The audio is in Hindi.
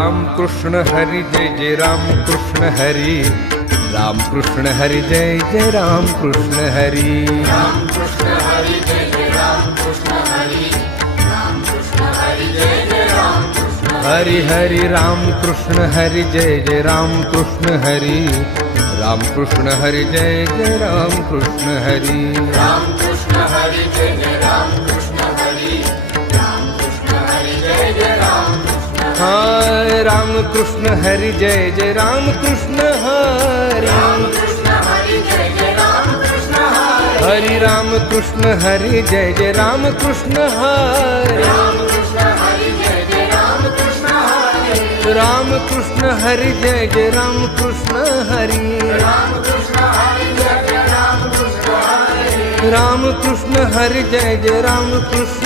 राम कृष्ण हरी जय जय राम कृष्ण हरी, राम कृष्ण हरी जय जय राम कृष्ण हरी, राम कृष्ण हरि जय जय राम कृष्ण हरि, राम कृष्ण हरि जय जय राम कृष्ण हरि हरि राम कृष्ण हरि जय जय राम कृष्ण हरि, राम कृष्ण हरि जय जय राम कृष्ण हरि, राम कृष्ण हरि जय जय राम कृष्ण हरि, राम कृष्ण हरि जय जय राम कृष्ण हाय राम कृष्ण हरि जय जय राम कृष्ण हरि, राम कृष्ण हरि जय जय राम कृष्ण हरि, हरि राम कृष्ण हरि जय जय राम कृष्ण हरि, राम कृष्ण हरि जय जय राम कृष्ण हरि, राम कृष्ण हरि जय जय राम कृष्ण हरि, राम कृष्ण हरि जय जय राम कृष्ण हरि, राम कृष्ण हरि जय जय राम कृष्ण